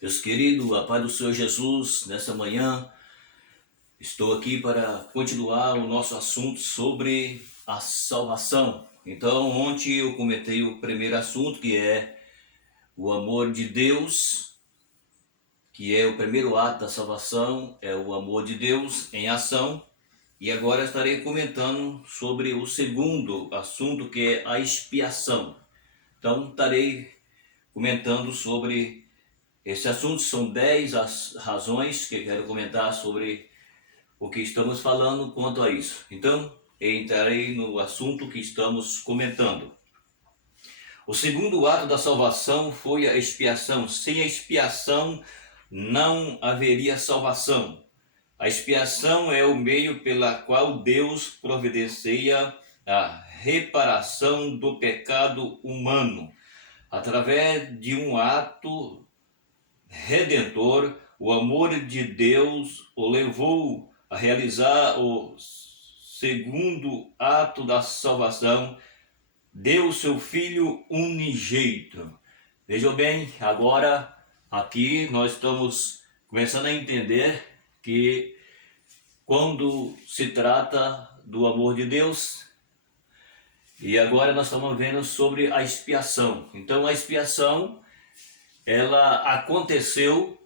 Deus querido, a paz do Senhor Jesus, nessa manhã estou aqui para continuar o nosso assunto sobre a salvação. Então, ontem eu comentei o primeiro assunto, que é o amor de Deus, que é o primeiro ato da salvação, é o amor de Deus em ação. E agora estarei comentando sobre o segundo assunto, que é a expiação. Então, estarei comentando sobre esse assunto. São 10 as razões que eu quero comentar sobre o que estamos falando quanto a isso. Então, entrarei no assunto que estamos comentando. O segundo ato da salvação foi a expiação. Sem a expiação não haveria salvação. A expiação é o meio pela qual Deus providencia a reparação do pecado humano. Através de um ato redentor, o amor de Deus o levou a realizar o segundo ato da salvação. Deu seu Filho unigênito. Vejam bem, agora aqui nós estamos começando a entender que quando se trata do amor de Deus, e agora nós estamos vendo sobre a expiação. Então a expiação, ela aconteceu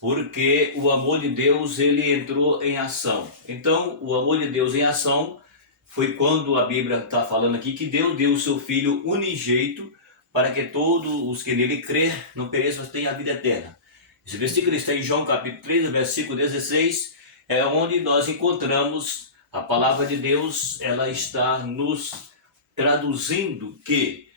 porque o amor de Deus ele entrou em ação. Então o amor de Deus em ação foi quando a Bíblia está falando aqui que Deus deu o seu Filho unigênito para que todos os que nele crê não pereçam, mas tenham a vida eterna. Esse versículo está em João capítulo 3, versículo 16, é onde nós encontramos a palavra de Deus. Ela está nos traduzindo que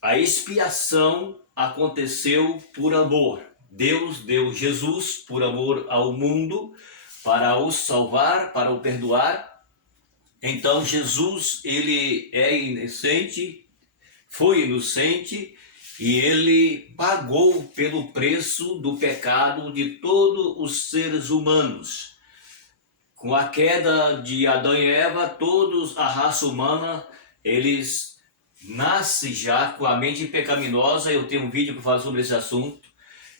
a expiação aconteceu por amor. Deus deu Jesus por amor ao mundo, para o salvar, para o perdoar. Então Jesus, ele é inocente, foi inocente, e ele pagou pelo preço do pecado de todos os seres humanos. Com a queda de Adão e Eva, todos, a raça humana, eles nascem já com a mente pecaminosa. Eu tenho um vídeo que fala sobre esse assunto.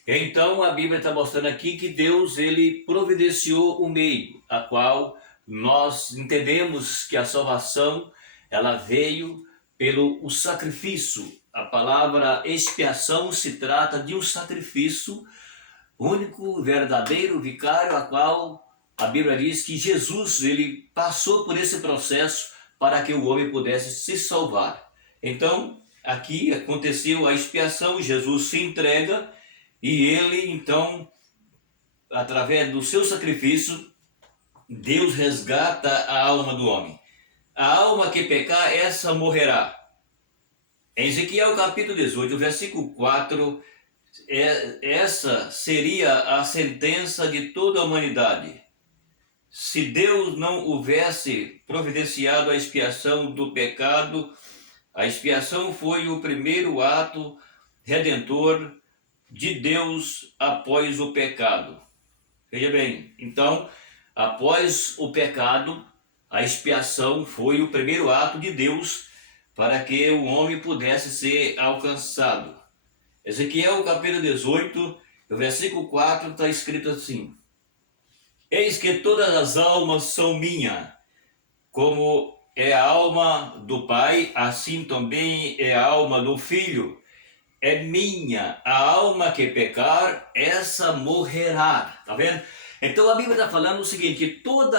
Então a Bíblia está mostrando aqui que Deus ele providenciou o meio, a qual nós entendemos que a salvação ela veio pelo o sacrifício. A palavra expiação se trata de um sacrifício único, verdadeiro, vicário, a qual a Bíblia diz que Jesus ele passou por esse processo para que o homem pudesse se salvar. Então aqui aconteceu a expiação, Jesus se entrega e ele então, através do seu sacrifício, Deus resgata a alma do homem. A alma que pecar, essa morrerá. Em Ezequiel capítulo 18, versículo 4, essa seria a sentença de toda a humanidade. Se Deus não houvesse providenciado a expiação do pecado, a expiação foi o primeiro ato redentor de Deus após o pecado. Veja bem, então, após o pecado, a expiação foi o primeiro ato de Deus para que o homem pudesse ser alcançado. Ezequiel capítulo 18, versículo 4, está escrito assim: Eis que todas as almas são minhas, como é a alma do Pai, assim também é a alma do Filho. É minha, a alma que pecar, essa morrerá. Tá vendo? Então a Bíblia está falando o seguinte, que toda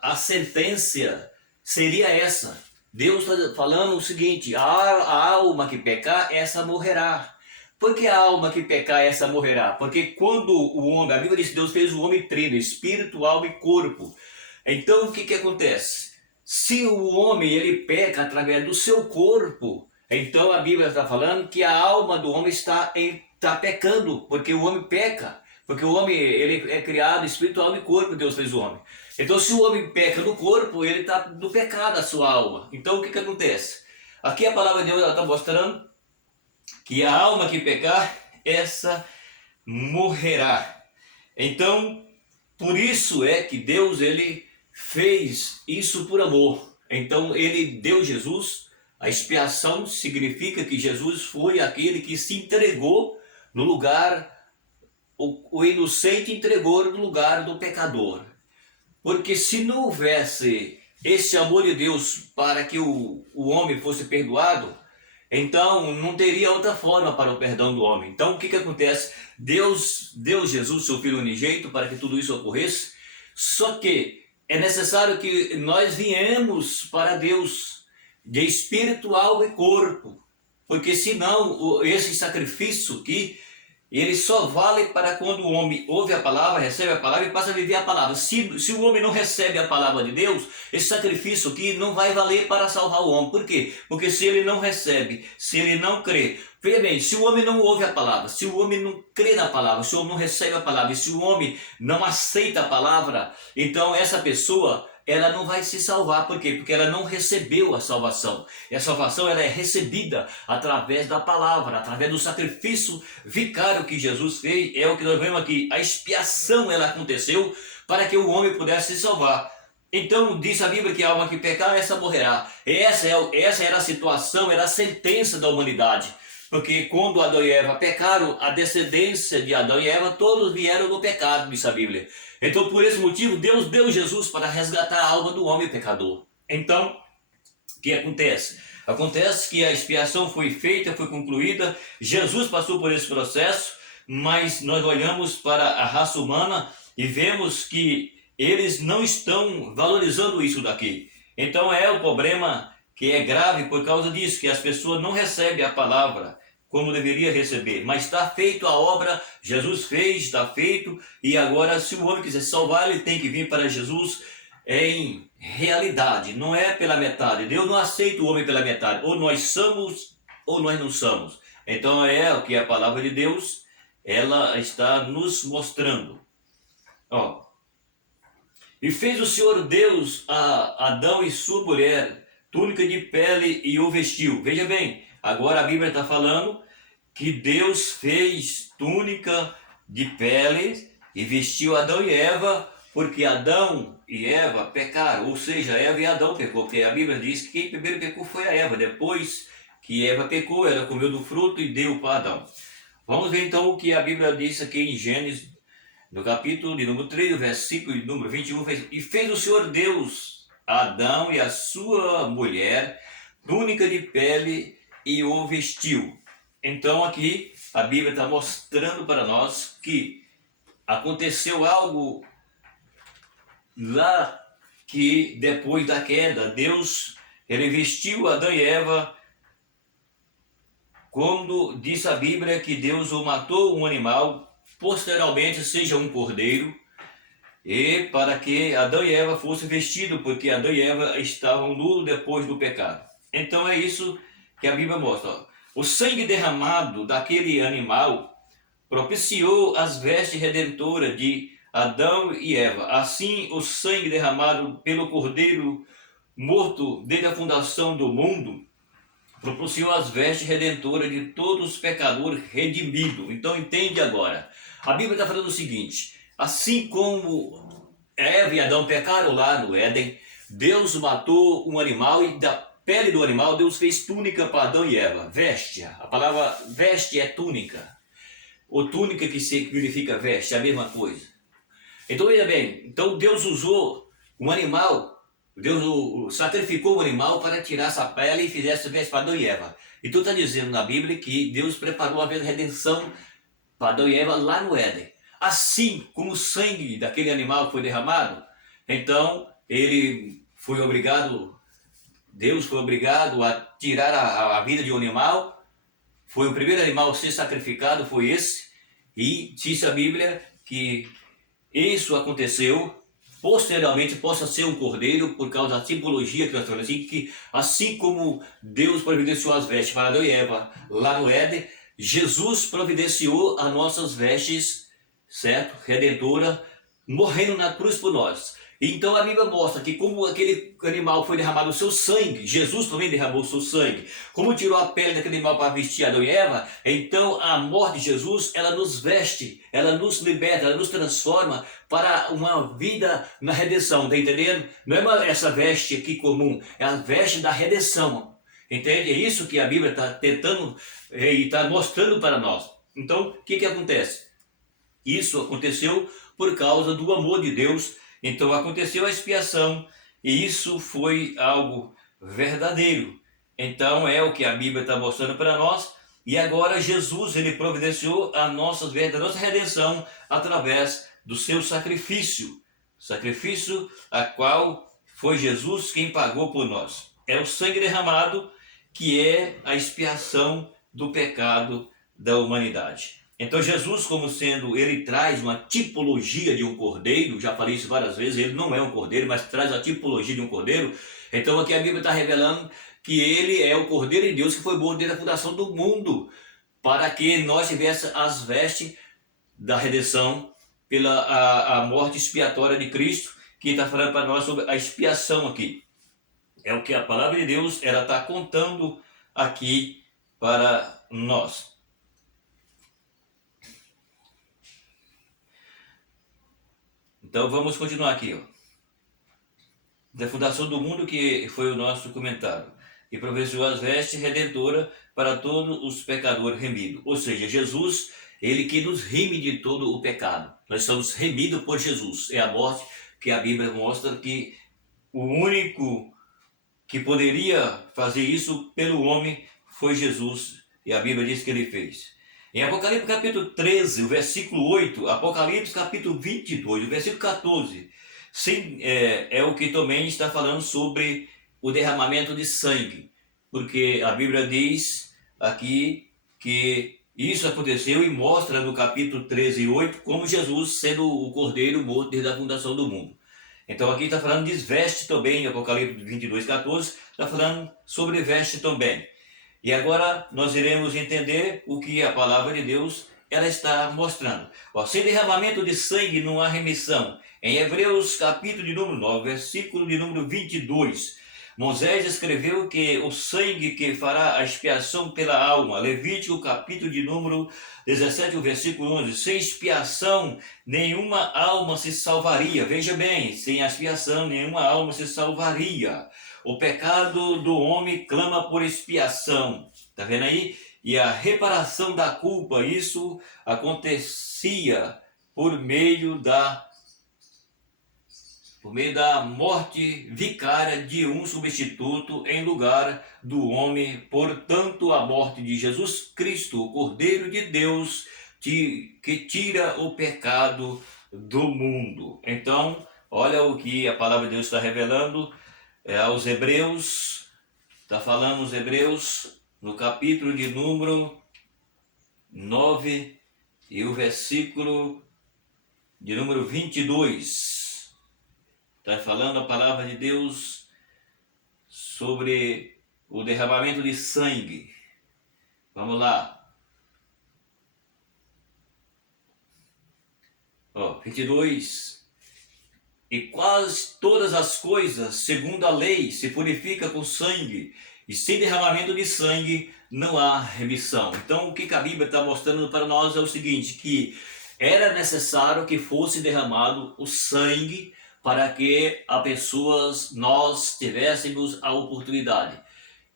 a sentença seria essa. Deus está falando o seguinte, a alma que pecar, essa morrerá. Por que a alma que pecar, essa morrerá? Porque quando o homem, a Bíblia diz que Deus fez o homem trino, espírito, alma e corpo. Então o que acontece? Se o homem ele peca através do seu corpo, então a Bíblia está falando que a alma do homem está pecando, porque o homem peca. Porque o homem ele é criado espírito, alma e corpo, Deus fez o homem. Então se o homem peca no corpo, ele está no pecado a sua alma. Então o que acontece? Aqui a palavra de Deus está mostrando que a alma que pecar, essa morrerá. Então, por isso é que Deus ele fez isso por amor. Então ele deu Jesus. A expiação significa que Jesus foi aquele que se entregou no lugar o inocente entregou no lugar do pecador. Porque se não houvesse esse amor de Deus para que o homem fosse perdoado, então não teria outra forma para o perdão do homem. Então o que acontece? Deus deu Jesus, seu Filho unigênito, para que tudo isso ocorresse. Só que é necessário que nós viemos para Deus de espírito, alma e corpo. Porque senão esse sacrifício aqui, ele só vale para quando o homem ouve a palavra, recebe a palavra e passa a viver a palavra. Se o homem não recebe a palavra de Deus, esse sacrifício aqui não vai valer para salvar o homem. Por quê? Porque se ele não recebe, se ele não crê, veja bem, se o homem não ouve a palavra, se o homem não crê na palavra, se o homem não recebe a palavra, e se o homem não aceita a palavra, então essa pessoa, ela não vai se salvar. Por quê? Porque ela não recebeu a salvação. E a salvação, ela é recebida através da palavra, através do sacrifício vicário que Jesus fez. É o que nós vemos aqui. A expiação, ela aconteceu para que o homem pudesse se salvar. Então diz a Bíblia que a alma que pecar, essa morrerá. Essa era a situação, era a sentença da humanidade. Porque quando Adão e Eva pecaram, a descendência de Adão e Eva, todos vieram no pecado, diz a Bíblia. Então, por esse motivo, Deus deu Jesus para resgatar a alma do homem pecador. Então, o que acontece? Acontece que a expiação foi feita, foi concluída, Jesus passou por esse processo, mas nós olhamos para a raça humana e vemos que eles não estão valorizando isso daqui. Então é o problema que é grave por causa disso, que as pessoas não recebem a palavra como deveria receber, mas está feito a obra, Jesus fez, está feito, e agora se o homem quiser salvar, ele tem que vir para Jesus em realidade, não é pela metade. Deus não aceita o homem pela metade, ou nós somos ou nós não somos. Então é o que a palavra de Deus, ela está nos mostrando. Ó, e fez o Senhor Deus a Adão e sua mulher túnica de pele e o vestiu. Veja bem, agora a Bíblia está falando que Deus fez túnica de pele e vestiu Adão e Eva, porque Adão e Eva pecaram, ou seja, Eva e Adão pecou, porque a Bíblia diz que quem primeiro pecou foi a Eva, depois que Eva pecou, ela comeu do fruto e deu para Adão. Vamos ver então o que a Bíblia diz aqui em Gênesis, no capítulo de número 3, versículo de número 21, e fez o Senhor Deus Adão e a sua mulher túnica de pele e o vestiu. Então aqui a Bíblia está mostrando para nós que aconteceu algo lá, que depois da queda, Deus, ele vestiu Adão e Eva, quando diz a Bíblia que Deus o matou um animal, posteriormente seja um cordeiro, e para que Adão e Eva fossem vestidos, porque Adão e Eva estavam nus depois do pecado. Então é isso que a Bíblia mostra. Ó. O sangue derramado daquele animal propiciou as vestes redentoras de Adão e Eva. Assim, o sangue derramado pelo cordeiro morto desde a fundação do mundo propiciou as vestes redentoras de todos os pecadores redimidos. Então entende agora. A Bíblia está falando o seguinte: assim como Eva e Adão pecaram lá no Éden, Deus matou um animal e da pele do animal Deus fez túnica para Adão e Eva. Veste. A palavra veste é túnica. Ou túnica que significa veste, é a mesma coisa. Então veja bem, então Deus usou um animal, Deus sacrificou o animal para tirar essa pele e fizesse veste para Adão e Eva. Então está dizendo na Bíblia que Deus preparou a redenção para Adão e Eva lá no Éden. Assim como o sangue daquele animal foi derramado, então ele foi obrigado, Deus foi obrigado a tirar a vida de um animal. Foi o primeiro animal a ser sacrificado, foi esse. E disse a Bíblia que isso aconteceu. Posteriormente possa ser um cordeiro, por causa da simbologia que nós falamos assim, que assim como Deus providenciou as vestes para Adão e Eva lá no Éden, Jesus providenciou as nossas vestes, certo? Redentora, morrendo na cruz por nós. Então a Bíblia mostra que como aquele animal foi derramado o seu sangue, Jesus também derramou o seu sangue. Como tirou a pele daquele animal para vestir Adão e Eva, então a morte de Jesus, ela nos veste, ela nos liberta, ela nos transforma para uma vida na redenção, está entendendo? Não é essa veste aqui comum, é a veste da redenção, entende? É isso que a Bíblia está tentando e está mostrando para nós. Então, o que acontece? Isso aconteceu por causa do amor de Deus. Então aconteceu a expiação e isso foi algo verdadeiro. Então é o que a Bíblia está mostrando para nós. E agora Jesus, ele providenciou a nossa redenção através do seu sacrifício. Sacrifício a qual foi Jesus quem pagou por nós. É o sangue derramado que é a expiação do pecado da humanidade. Então Jesus, como sendo, ele traz uma tipologia de um cordeiro, já falei isso várias vezes, ele não é um cordeiro, mas traz a tipologia de um cordeiro. Então aqui a Bíblia está revelando que ele é o cordeiro de Deus que foi morto desde a fundação do mundo, para que nós tivéssemos as vestes da redenção pela a morte expiatória de Cristo, que está falando para nós sobre a expiação aqui. É o que a palavra de Deus ela está contando aqui para nós. Então vamos continuar aqui, ó. Da fundação do mundo, que foi o nosso comentário, e providenciou as vestes redentoras para todos os pecadores remidos. Ou seja, Jesus, ele que nos reme de todo o pecado. Nós somos remidos por Jesus. É a morte que a Bíblia mostra que o único que poderia fazer isso pelo homem foi Jesus. E a Bíblia diz que ele fez. Em Apocalipse capítulo 13, o versículo 8, Apocalipse capítulo 22, o versículo 14, sim, é o que também está falando sobre o derramamento de sangue. Porque a Bíblia diz aqui que isso aconteceu e mostra no capítulo 13 e 8 como Jesus sendo o cordeiro morto desde a fundação do mundo. Então aqui está falando de veste também, Apocalipse 22, 14, está falando sobre veste também. E agora nós iremos entender o que a palavra de Deus ela está mostrando. Ó, sem derramamento de sangue não há remissão. Em Hebreus capítulo de número 9, versículo de número 22, Moisés escreveu que o sangue que fará a expiação pela alma. Levítico capítulo de número 17, o versículo 11, sem expiação nenhuma alma se salvaria. Veja bem, sem expiação nenhuma alma se salvaria. O pecado do homem clama por expiação. Está vendo aí? E a reparação da culpa, isso acontecia por meio da morte vicária de um substituto em lugar do homem. Portanto, a morte de Jesus Cristo, o Cordeiro de Deus, que tira o pecado do mundo. Então, olha o que a palavra de Deus está revelando aos Hebreus. Está falando aos Hebreus, no capítulo de número 9 e o versículo de número 22. Está falando a palavra de Deus sobre o derramamento de sangue. Vamos lá. 22. E quase todas as coisas, segundo a lei, se purifica com sangue, e sem derramamento de sangue não há remissão. Então o que a Bíblia está mostrando para nós é o seguinte, que era necessário que fosse derramado o sangue para que nós tivéssemos a oportunidade.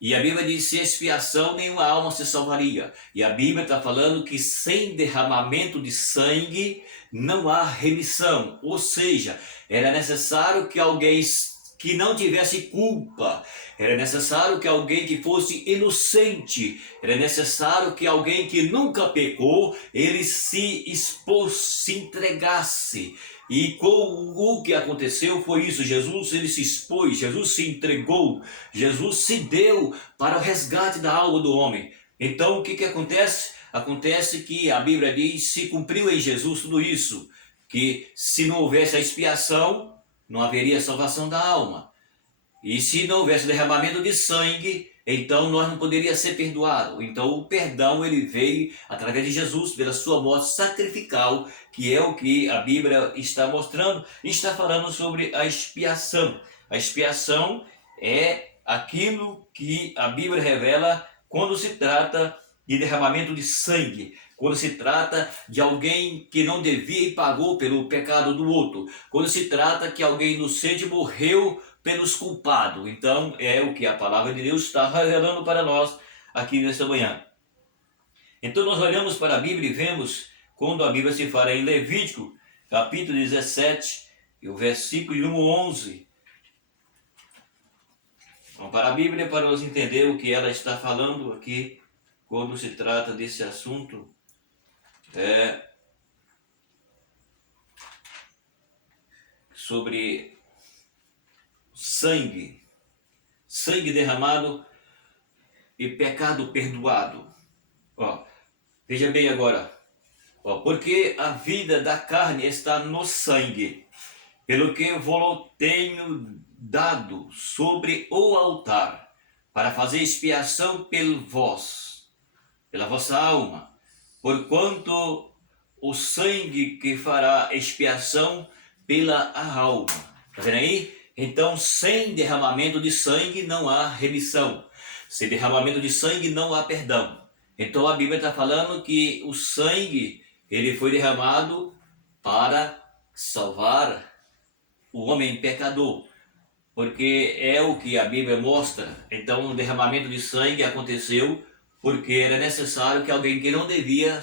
E a Bíblia diz, sem expiação nenhuma alma se salvaria. E a Bíblia está falando que sem derramamento de sangue não há remissão. Ou seja, era necessário que alguém que não tivesse culpa, era necessário que alguém que fosse inocente, era necessário que alguém que nunca pecou, ele se se entregasse. E o que aconteceu foi isso, Jesus ele se expôs, Jesus se entregou, Jesus se deu para o resgate da alma do homem. Então o que acontece? Acontece que a Bíblia diz, se cumpriu em Jesus tudo isso, que se não houvesse a expiação, não haveria salvação da alma. E se não houvesse derramamento de sangue, então nós não poderíamos ser perdoados. Então o perdão ele veio através de Jesus, pela sua morte sacrificial, que é o que a Bíblia está mostrando, e está falando sobre a expiação. A expiação é aquilo que a Bíblia revela quando se trata de derramamento de sangue, quando se trata de alguém que não devia e pagou pelo pecado do outro, quando se trata que alguém inocente morreu pelos culpados. Então é o que a palavra de Deus está revelando para nós aqui nesta manhã. Então nós olhamos para a Bíblia e vemos quando a Bíblia se fala em Levítico, capítulo 17, e o versículo de número 11. Vamos para a Bíblia para nós entender o que ela está falando aqui, quando se trata desse assunto. Sobre sangue derramado e pecado perdoado. Veja bem agora, porque a vida da carne está no sangue, pelo que vos tenho dado sobre o altar, para fazer expiação pela vossa alma, porquanto o sangue que fará expiação pela alma. Está vendo aí? Então, sem derramamento de sangue não há remissão. Sem derramamento de sangue não há perdão. Então a Bíblia está falando que o sangue, ele foi derramado para salvar o homem pecador. Porque é o que a Bíblia mostra. Então o derramamento de sangue aconteceu porque era necessário que alguém que não devia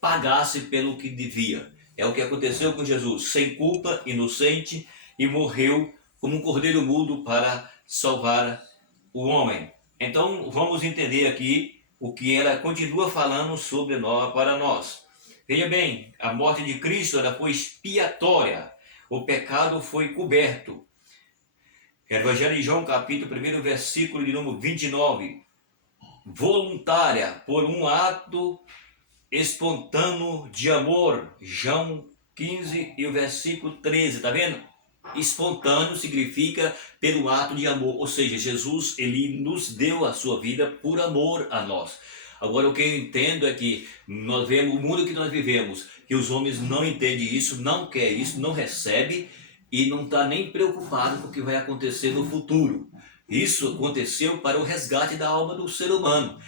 pagasse pelo que devia. É o que aconteceu com Jesus, sem culpa, inocente, e morreu como um cordeiro mudo para salvar o homem. Então vamos entender aqui o que ela continua falando sobre nós, para nós. Veja bem, a morte de Cristo ela foi expiatória, o pecado foi coberto. Evangelho de João, capítulo 1, versículo de número 29. Voluntária, por um ato espontâneo de amor. João 15 e o versículo 13, tá vendo? Espontâneo significa pelo ato de amor, ou seja, Jesus ele nos deu a sua vida por amor a nós. Agora o que eu entendo é que nós vemos o mundo que nós vivemos, que os homens não entendem isso, não quer isso, não recebe e não está nem preocupado com o que vai acontecer no futuro. Isso aconteceu para o resgate da alma do ser humano,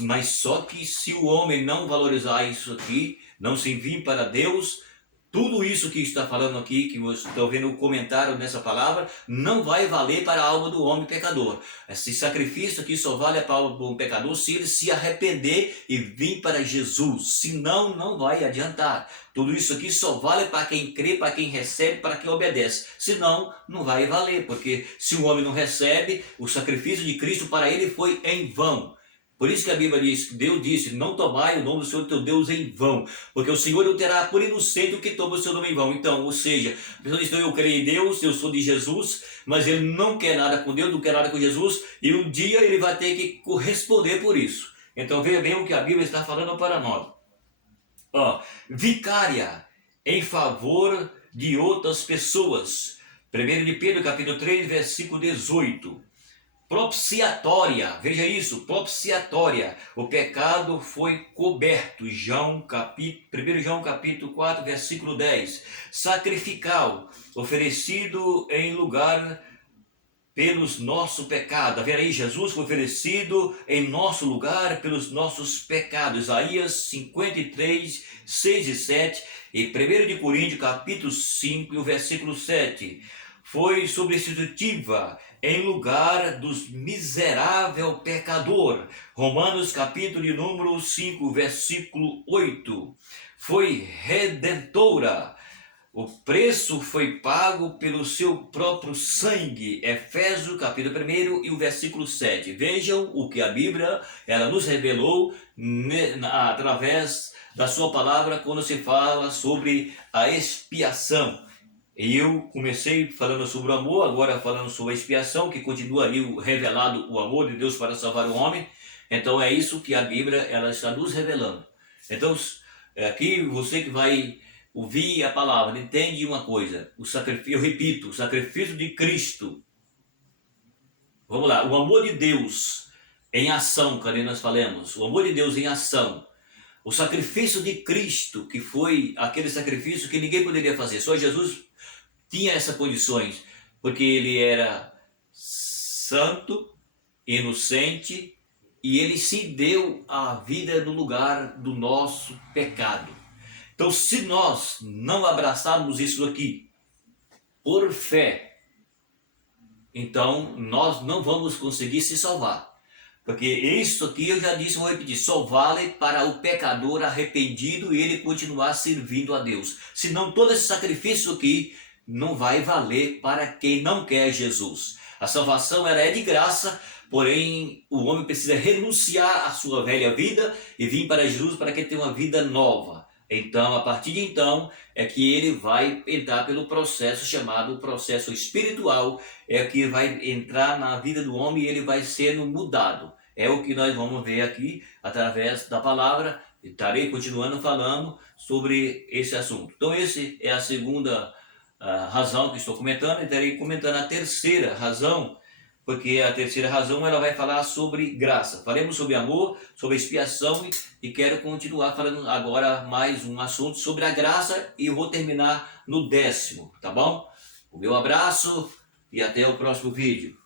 mas só que se o homem não valorizar isso aqui, não se vir para Deus, tudo isso que está falando aqui, que eu estou vendo o comentário nessa palavra, não vai valer para a alma do homem pecador. Esse sacrifício aqui só vale para a alma do homem pecador se ele se arrepender e vir para Jesus. Senão, não vai adiantar. Tudo isso aqui só vale para quem crê, para quem recebe, para quem obedece. Senão, não vai valer, porque se o homem não recebe, o sacrifício de Cristo para ele foi em vão. Por isso que a Bíblia diz, Deus disse, não tomai o nome do Senhor teu Deus em vão, porque o Senhor não terá por inocente o que toma o seu nome em vão. Então, ou seja, a pessoa diz, eu creio em Deus, eu sou de Jesus, mas ele não quer nada com Deus, não quer nada com Jesus, e um dia ele vai ter que corresponder por isso. Então veja bem o que a Bíblia está falando para nós. Vicária em favor de outras pessoas. 1 de Pedro, capítulo 3, versículo 18. Propiciatória, veja isso, propiciatória, o pecado foi coberto, 1 João capítulo 4, versículo 10, sacrificial, oferecido em lugar pelos nossos pecados, tá vendo aí, Jesus foi oferecido em nosso lugar pelos nossos pecados, Isaías 53, 6 e 7, e 1 de Coríntios capítulo 5, e o versículo 7, foi substitutiva em lugar dos miserável pecador. Romanos capítulo de número 5, versículo 8. Foi redentora. O preço foi pago pelo seu próprio sangue. Efésios capítulo 1 e o versículo 7. Vejam o que a Bíblia ela nos revelou através da sua palavra quando se fala sobre a expiação. E eu comecei falando sobre o amor, agora falando sobre a expiação, que continua ali revelado o amor de Deus para salvar o homem. Então é isso que a Bíblia ela está nos revelando. Então aqui você que vai ouvir a palavra, entende uma coisa, o sacrifício, eu repito, o sacrifício de Cristo. Vamos lá, o amor de Deus em ação, quando nós falamos, o amor de Deus em ação. O sacrifício de Cristo, que foi aquele sacrifício que ninguém poderia fazer, só Jesus tinha essas condições, porque ele era santo, inocente, e ele se deu a vida no lugar do nosso pecado. Então, se nós não abraçarmos isso aqui por fé, então nós não vamos conseguir se salvar. Porque isso aqui eu já disse, vou repetir, só vale para o pecador arrependido e ele continuar servindo a Deus. Senão todo esse sacrifício aqui não vai valer para quem não quer Jesus. A salvação ela é de graça, porém o homem precisa renunciar à sua velha vida e vir para Jesus para que tenha uma vida nova. Então, a partir de então, é que ele vai entrar pelo processo chamado processo espiritual, é que vai entrar na vida do homem e ele vai sendo mudado. É o que nós vamos ver aqui através da palavra. Estarei continuando falando sobre esse assunto. Então, essa é a segunda razão que estou comentando. E estarei comentando a terceira razão, porque a terceira razão ela vai falar sobre graça. Faremos sobre amor, sobre expiação e quero continuar falando agora mais um assunto sobre a graça e eu vou terminar no 10º, tá bom? O meu abraço e até o próximo vídeo.